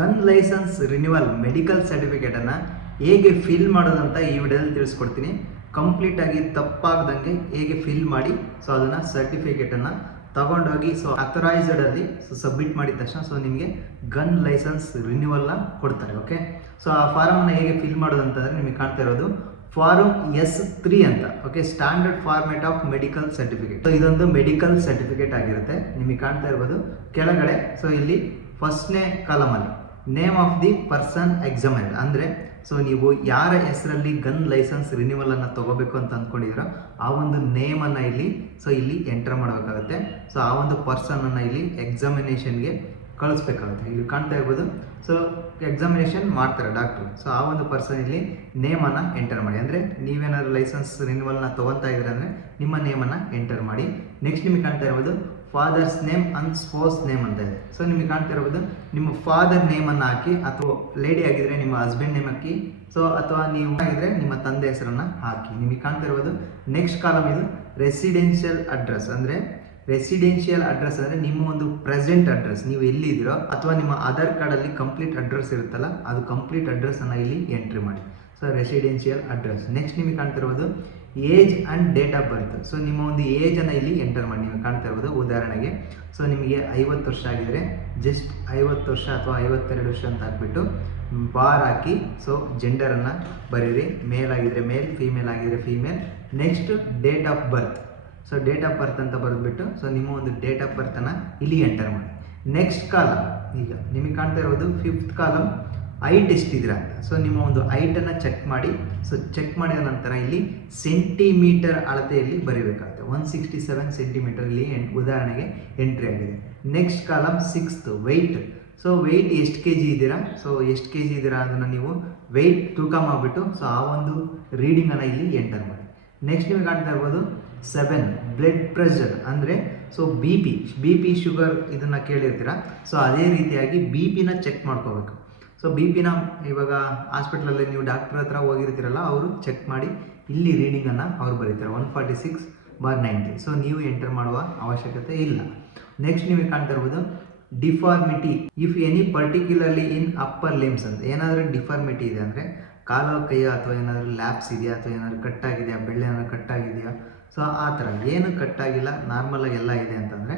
Gun licence renewal medical ಸರ್ಟಿಫಿಕೇಟನ್ನು ಹೇಗೆ fill ಮಾಡೋದಂತ ಈ ವಿಡಿಯೋದಲ್ಲಿ ತಿಳಿಸ್ಕೊಡ್ತೀನಿ. ಕಂಪ್ಲೀಟಾಗಿ ತಪ್ಪಾಗ್ದಂಗೆ ಹೇಗೆ ಫಿಲ್ ಮಾಡಿ ಅದನ್ನು ಸರ್ಟಿಫಿಕೇಟನ್ನು ತಗೊಂಡೋಗಿ ಅಥರೈಸ್ಡಲ್ಲಿ ಸಬ್ಮಿಟ್ ಮಾಡಿದ ತಕ್ಷಣ ನಿಮಗೆ ಗನ್ ಲೈಸೆನ್ಸ್ ರಿನ್ಯೂವಲ್ನ ಕೊಡ್ತಾರೆ. ಓಕೆ, ಆ ಫಾರಮನ್ನು ಹೇಗೆ ಫಿಲ್ ಮಾಡೋದಂತಂದರೆ ನಿಮಗೆ ಕಾಣ್ತಾ ಇರೋದು ಫಾರಮ್ S3 ಅಂತ. Okay, standard format of medical certificate. ಇದೊಂದು ಮೆಡಿಕಲ್ ಸರ್ಟಿಫಿಕೇಟ್ ಆಗಿರುತ್ತೆ. ನಿಮಗೆ ಕಾಣ್ತಾ ಇರ್ಬೋದು ಕೆಳಗಡೆ. ಇಲ್ಲಿ ಫಸ್ಟ್ನೇ ಕಾಲಮಲ್ಲಿ ನೇಮ್ ಆಫ್ ದಿ ಪರ್ಸನ್ ಎಕ್ಸಾಮೈನ್ಡ್ ಅಂದರೆ ನೀವು ಯಾರ ಹೆಸರಲ್ಲಿ ಗನ್ ಲೈಸೆನ್ಸ್ ರಿನ್ಯೂವಲ್ ಅನ್ನು ತಗೋಬೇಕು ಅಂತ ಅಂದ್ಕೊಂಡಿದ್ದೀರೋ ಆ ಒಂದು ನೇಮನ್ನು ಇಲ್ಲಿ ಎಂಟರ್ ಮಾಡಬೇಕಾಗುತ್ತೆ. ಆ ಒಂದು ಪರ್ಸನನ್ನು ಇಲ್ಲಿ ಎಕ್ಸಾಮಿನೇಷನ್ಗೆ ಕಳಿಸ್ಬೇಕಾಗುತ್ತೆ. ಇಲ್ಲಿ ಕಾಣ್ತಾ ಇರ್ಬೋದು. ಎಕ್ಸಾಮಿನೇಷನ್ ಮಾಡ್ತಾರೆ ಡಾಕ್ಟ್ರು. ಆ ಒಂದು ಪರ್ಸನ್ ಇಲ್ಲಿ ನೇಮನ್ನು ಎಂಟರ್ ಮಾಡಿ. ಅಂದರೆ ನೀವೇನಾದ್ರು ಲೈಸೆನ್ಸ್ ರಿನ್ಯೂವಲ್ನ ತೊಗೊತಾ ಇದ್ರೆ ಅಂದರೆ ನಿಮ್ಮ ನೇಮನ್ನು ಎಂಟರ್ ಮಾಡಿ. ನೆಕ್ಸ್ಟ್ ನಿಮಗೆ ಕಾಣ್ತಾ ಇರ್ಬೋದು father's name and spouse name ಅಂತ ಇದೆ. ನಿಮಗೆ ಕಾಣ್ತಾ ಇರ್ಬೋದು ನಿಮ್ಮ ಫಾದರ್ ನೇಮನ್ನು ಹಾಕಿ, ಅಥವಾ ಲೇಡಿ ಆಗಿದ್ರೆ ನಿಮ್ಮ ಹಸ್ಬೆಂಡ್ ನೇಮ್ ಹಾಕಿ, ಅಥವಾ ನೀವು ಆಗಿದ್ರೆ ನಿಮ್ಮ ತಂದೆ ಹೆಸರನ್ನು ಹಾಕಿ. ನಿಮಗೆ ಕಾಣ್ತಾ ಇರ್ಬೋದು ನೆಕ್ಸ್ಟ್ ಕಾಲಮ್ ಇದು ರೆಸಿಡೆನ್ಷಿಯಲ್ ಅಡ್ರೆಸ್. ಅಂದರೆ ರೆಸಿಡೆನ್ಷಿಯಲ್ ಅಡ್ರೆಸ್ ಅಂದರೆ ನಿಮ್ಮ ಒಂದು ಪ್ರೆಸೆಂಟ್ ಅಡ್ರೆಸ್, ನೀವು ಎಲ್ಲಿದ್ದೀರೋ ಅಥವಾ ನಿಮ್ಮ ಆಧಾರ್ ಕಾರ್ಡಲ್ಲಿ ಕಂಪ್ಲೀಟ್ ಅಡ್ರೆಸ್ ಇರುತ್ತಲ್ಲ ಅದು ಕಂಪ್ಲೀಟ್ ಅಡ್ರೆಸ್ಸನ್ನು ಇಲ್ಲಿ ಎಂಟ್ರಿ ಮಾಡಿ. Residential address. ನೆಕ್ಸ್ಟ್ ನಿಮಗೆ ಕಾಣ್ತಿರ್ಬೋದು age and date of birth. ನಿಮ್ಮ ಒಂದು ಏಜನ್ನು ಇಲ್ಲಿ ಎಂಟರ್ ಮಾಡಿ. ನಿಮಗೆ ಕಾಣ್ತಾ ಇರ್ಬೋದು ಉದಾಹರಣೆಗೆ ನಿಮಗೆ 50 ವರ್ಷ ಆಗಿದರೆ ಜಸ್ಟ್ 50 ವರ್ಷ ಅಥವಾ 52 ವರ್ಷ ಅಂತ ಹಾಕ್ಬಿಟ್ಟು ಬಾರ್ ಹಾಕಿ ಜೆಂಡರನ್ನು ಬರೀರಿ. ಮೇಲ್ ಆಗಿದ್ರೆ ಮೇಲ್, ಫೀಮೇಲ್ ಆಗಿದ್ರೆ female. Next date of birth. Date of ಬರ್ತ್ ಅಂತ ಬರೆದ್ಬಿಟ್ಟು ನಿಮ್ಮ ಒಂದು ಡೇಟ್ ಆಫ್ ಬರ್ತನ್ನು ಇಲ್ಲಿ ಎಂಟರ್ ಮಾಡಿ. ನೆಕ್ಸ್ಟ್ ಕಾಲಮ್ ಈಗ ನಿಮಗೆ ಕಾಣ್ತಾ ಇರೋದು 5th ಕಾಲಮ್ ಹೈಟ್ ಎಷ್ಟಿದ್ದೀರಾ ಅಂತ. ನಿಮ್ಮ ಒಂದು ಹೈಟನ್ನು ಚೆಕ್ ಮಾಡಿ. ಚೆಕ್ ಮಾಡಿದ ನಂತರ ಇಲ್ಲಿ ಸೆಂಟಿಮೀಟರ್ ಅಳತೆಯಲ್ಲಿ ಬರೀಬೇಕಾಗುತ್ತೆ. 167 ಸೆಂಟಿಮೀಟರ್ ಇಲ್ಲಿ ಉದಾಹರಣೆಗೆ ಎಂಟ್ರಿ ಆಗಿದೆ. Next column 6th weight. Weight ಎಷ್ಟು ಕೆ ಜಿ ಇದ್ದೀರಾ, ಎಷ್ಟು ಕೆ ಜಿ ಇದ್ದೀರಾ ಅದನ್ನು ನೀವು ವೆಯ್ಟ್ ತೂಕ ಮಾಡಿಬಿಟ್ಟು ಆ ಒಂದು ರೀಡಿಂಗನ್ನು ಇಲ್ಲಿ ಎಂಟರ್ ಮಾಡಿ. ನೆಕ್ಸ್ಟ್ ನಿಮಗೆ ಕಾಣ್ತಾ ಇರ್ಬೋದು 7 ಬ್ಲಡ್ ಪ್ರೆಷರ್. ಅಂದರೆ ಬಿ ಪಿ ಶುಗರ್ ಇದನ್ನು ಕೇಳಿರ್ತೀರ. ಅದೇ ರೀತಿಯಾಗಿ ಬಿ ಪಿನ ಚೆಕ್ ಮಾಡ್ಕೋಬೇಕು. ಬಿ ಪಿನ ಇವಾಗ ಹಾಸ್ಪಿಟ್ಲಲ್ಲಿ ನೀವು ಡಾಕ್ಟ್ರ್ ಹತ್ರ ಹೋಗಿರ್ತೀರಲ್ಲ, ಅವರು ಚೆಕ್ ಮಾಡಿ ಇಲ್ಲಿ ರೀಡಿಂಗನ್ನು ಅವ್ರು ಬರೀತಾರೆ 146/90. ನೀವು ಎಂಟರ್ ಮಾಡುವ ಅವಶ್ಯಕತೆ ಇಲ್ಲ. ನೆಕ್ಸ್ಟ್ ನಿಮಗೆ ಕಾಣ್ತಾ ಇರ್ಬೋದು deformity. If any particularly in upper limbs ಅಂತ. ಏನಾದರೂ ಡಿಫಾರ್ಮಿಟಿ ಇದೆ ಅಂದರೆ ಕಾಲು ಕೈಯೋ ಅಥವಾ ಏನಾದರೂ ಲ್ಯಾಪ್ಸ್ ಇದೆಯಾ ಅಥವಾ ಏನಾದರೂ ಕಟ್ಟಾಗಿದೆಯಾ, ಬೆಳ್ಳೆ ಏನಾದ್ರು ಕಟ್ಟಾಗಿದೆಯಾ, ಆ ಥರ ಏನು ಕಟ್ಟಾಗಿಲ್ಲ, ನಾರ್ಮಲಾಗಿ ಎಲ್ಲ ಇದೆ ಅಂತಂದರೆ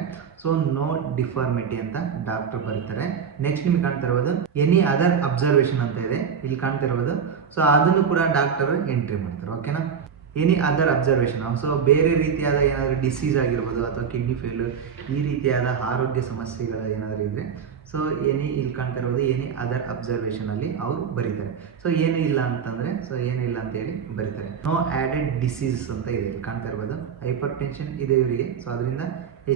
ನೋ ಡಿಫಾರ್ಮಿಟಿ ಅಂತ ಡಾಕ್ಟರ್ ಬರೀತಾರೆ. ನೆಕ್ಸ್ಟ್ ನಿಮಗೆ ಕಾಣ್ತಾ ಇರ್ಬೋದು ಎನಿ ಅದರ್ ಅಬ್ಸರ್ವೇಷನ್ ಅಂತ ಇದೆ. ಇಲ್ಲಿ ಕಾಣ್ತಾ ಇರ್ಬೋದು ಅದನ್ನು ಕೂಡ ಡಾಕ್ಟರ್ ಎಂಟ್ರಿ ಮಾಡ್ತಾರೆ. ಓಕೆನಾ, ಎನಿ ಅದರ್ ಅಬ್ಸರ್ವೇಷನ್. ಬೇರೆ ರೀತಿಯಾದ ಏನಾದರೂ ಡಿಸೀಸ್ ಆಗಿರ್ಬೋದು ಅಥವಾ ಕಿಡ್ನಿ ಫೇಲ್ಯೂರ್ ಈ ರೀತಿಯಾದ ಆರೋಗ್ಯ ಸಮಸ್ಯೆಗಳು ಏನಾದರೂ ಇದ್ದರೆ ಇಲ್ಲಿ ಕಾಣ್ತಾ ಇರ್ಬೋದು ಎನಿ ಅದರ್ ಅಬ್ಸರ್ವೇಷನಲ್ಲಿ ಅವರು ಬರೀತಾರೆ. ಏನು ಇಲ್ಲ ಅಂತಂದರೆ ಏನು ಇಲ್ಲ ಅಂತೇಳಿ ಬರೀತಾರೆ. ನೋ ಆ್ಯಡೆಡ್ ಡಿಸೀಸಸ್ ಅಂತ ಇದೆ. ಇಲ್ಲಿ ಕಾಣ್ತಾ ಇರ್ಬೋದು ಹೈಪರ್ ಟೆನ್ಷನ್ ಇದೆ ಇವರಿಗೆ. ಅದರಿಂದ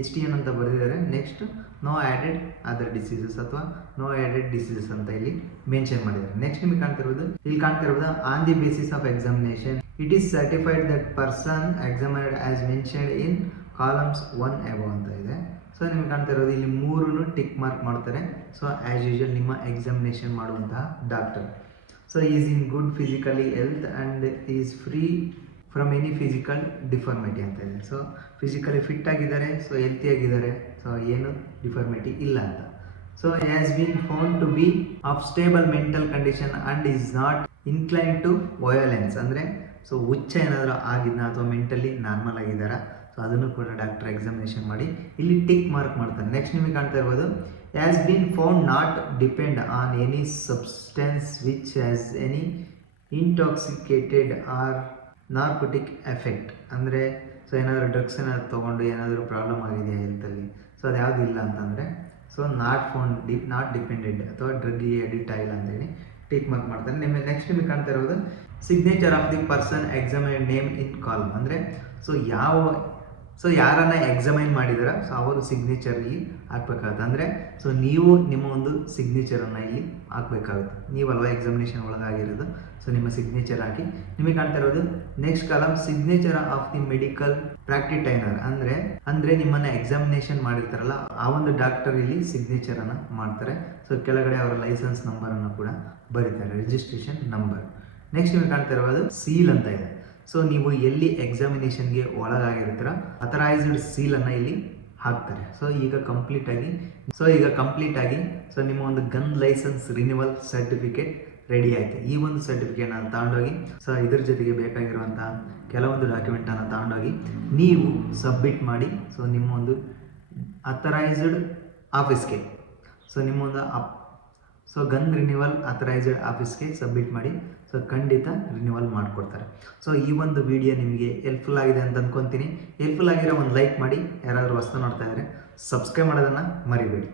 HTN ಅಂತ ಬರೆದಿದ್ದಾರೆ. Next no added other diseases ಅಥವಾ ನೋ ಆ್ಯಡೆಡ್ ಡಿಸೀಸಸ್ ಅಂತ ಇಲ್ಲಿ ಮೆನ್ಷನ್ ಮಾಡಿದ್ದಾರೆ. ನೆಕ್ಸ್ಟ್ ನಿಮಗೆ ಕಾಣ್ತಾ ಇರ್ಬೋದು on the basis of examination it is certified that person examiner as mentioned in columns 1 above ಅಂತ ಇದೆ. ನಿಮಗೆ ಕಾಣ್ತಾ ಇರೋದು ಇಲ್ಲಿ 3 ಟಿಕ್ ಮಾರ್ಕ್ ಮಾಡ್ತಾರೆ. ಆ್ಯಸ್ ಯೂಶುವಲ್ ನಿಮ್ಮ ಎಕ್ಸಾಮಿನೇಷನ್ ಮಾಡುವಂತಹ doctor. Is in good physically health and is free from any physical deformity ಅಂತ ಇದೆ. ಫಿಸಿಕಲಿ ಫಿಟ್ ಆಗಿದ್ದಾರೆ, ಹೆಲ್ತಿಯಾಗಿದ್ದಾರೆ, ಏನು ಡಿಫಾರ್ಮಿಟಿ ಇಲ್ಲ ಅಂತ. Has been found to be of stable mental condition and is not incline to violence. ಅಂದರೆ ಹುಚ್ಚ ಏನಾದರೂ ಆಗಿದ್ನ ಅಥವಾ ಮೆಂಟಲಿ ನಾರ್ಮಲ್ ಆಗಿದ್ದಾರಾ, ಅದನ್ನು ಕೂಡ ಡಾಕ್ಟರ್ ಎಕ್ಸಾಮಿನೇಷನ್ ಮಾಡಿ ಇಲ್ಲಿ ಟಿಕ್ ಮಾರ್ಕ್ ಮಾಡ್ತಾರೆ. ನೆಕ್ಸ್ಟ್ ನಿಮಗೆ ಕಾಣ್ತಾ ಇರ್ಬೋದು has been found not depend on any substance which has any intoxicated or narcotic effect. ಅಂದರೆ ಏನಾದರೂ ಡ್ರಗ್ಸ್ ಏನಾದರೂ ತೊಗೊಂಡು ಏನಾದರೂ ಪ್ರಾಬ್ಲಮ್ ಆಗಿದೆಯಾ ಹೆಲ್ತಲ್ಲಿ, ಅದು ಯಾವುದು ಇಲ್ಲ ಅಂತಂದರೆ ನಾಟ್ ಫೌಂಡ್ ನಾಟ್ ಡಿಪೆಂಡೆಡ್ ಅಥವಾ ಡ್ರಗ್ಗಿಗೆ ಅಡಿಕ್ಟ್ ಆಗಿಲ್ಲ ಅಂತೇಳಿ ಟಿಕ್ ಮಾರ್ಕ್ ಮಾಡ್ತಾರೆ. ನೆಕ್ಸ್ಟ್ ನಿಮಗೆ ಕಾಣ್ತಾ ಇರೋದು signature of the person examined name in column. ಅಂದರೆ ಯಾರನ್ನ ಎಕ್ಸಾಮೈನ್ ಮಾಡಿದಾರ ಅವರು ಸಿಗ್ನೇಚರ್ ಇಲ್ಲಿ ಹಾಕ್ಬೇಕಾಗುತ್ತೆ. ಅಂದರೆ ನೀವು ನಿಮ್ಮ ಒಂದು ಸಿಗ್ನೇಚರನ್ನು ಇಲ್ಲಿ ಹಾಕಬೇಕಾಗುತ್ತೆ. ನೀವಲ್ವ ಎಕ್ಸಾಮಿನೇಷನ್ ಒಳಗಾಗಿರೋದು. ನಿಮ್ಮ ಸಿಗ್ನೇಚರ್ ಹಾಕಿ. ನಿಮಗೆ ಕಾಣ್ತಾ ಇರೋದು next column signature of the medical practitioner. ಅಂದರೆ ನಿಮ್ಮನ್ನು ಎಕ್ಸಾಮಿನೇಷನ್ ಮಾಡಿರ್ತಾರಲ್ಲ ಆ ಒಂದು ಡಾಕ್ಟರ್ ಇಲ್ಲಿ ಸಿಗ್ನೇಚರನ್ನು ಮಾಡ್ತಾರೆ. ಕೆಳಗಡೆ ಅವರ ಲೈಸೆನ್ಸ್ ನಂಬರನ್ನು ಕೂಡ ಬರೀತಾರೆ, ರಿಜಿಸ್ಟ್ರೇಷನ್ ನಂಬರ್. ನೆಕ್ಸ್ಟ್ ನಿಮಗೆ ಕಾಣ್ತಾ ಇರೋದು ಸೀಲ್ ಅಂತ ಇದೆ. ನೀವು ಎಲ್ಲಿ ಎಕ್ಸಾಮಿನೇಷನ್ಗೆ ಒಳಗಾಗಿರ್ತೀರ ಅಥರೈಸ್ಡ್ ಸೀಲನ್ನು ಇಲ್ಲಿ ಹಾಕ್ತಾರೆ. ಸೊ ಈಗ ಕಂಪ್ಲೀಟಾಗಿ ಸೊ ನಿಮ್ಮ ಒಂದು gun licence renewal certificate ready ಆಯಿತು. ಈ ಒಂದು ಸರ್ಟಿಫಿಕೇಟ್ನ ತಗೊಂಡೋಗಿ ಸೊ ಇದ್ರ ಜೊತೆಗೆ ಬೇಕಾಗಿರುವಂಥ ಕೆಲವೊಂದು ಡಾಕ್ಯುಮೆಂಟನ್ನು ತಗೊಂಡೋಗಿ ನೀವು ಸಬ್ಮಿಟ್ ಮಾಡಿ. ಸೊ ನಿಮ್ಮೊಂದು ಅಥರೈಸ್ಡ್ ಆಫೀಸ್ಗೆ ಸೊ ನಿಮ್ಮೊಂದು ಸೊ ಗನ್ ರಿನ್ಯೂವಲ್ ಅಥರೈಸ್ಡ್ ಆಫೀಸ್ಗೆ ಸಬ್ಮಿಟ್ ಮಾಡಿ. ಸೊ ಖಂಡಿತ ರಿನ್ಯೂವಲ್ ಮಾಡಿಕೊಡ್ತಾರೆ. ಸೊ ಈ ಒಂದು ವಿಡಿಯೋ ನಿಮಗೆ ಹೆಲ್ಪ್ಫುಲ್ ಆಗಿದೆ ಅಂತ ಅಂದ್ಕೊತೀನಿ. ಹೆಲ್ಪ್ಫುಲ್ ಆಗಿರೋ ಒಂದು ಲೈಕ್ ಮಾಡಿ. ಯಾರಾದರೂ ಹೊಸ್ತು ನೋಡ್ತಾ ಇದ್ದರೆ ಸಬ್ಸ್ಕ್ರೈಬ್ ಮಾಡೋದನ್ನು ಮರಿಬೇಡಿ.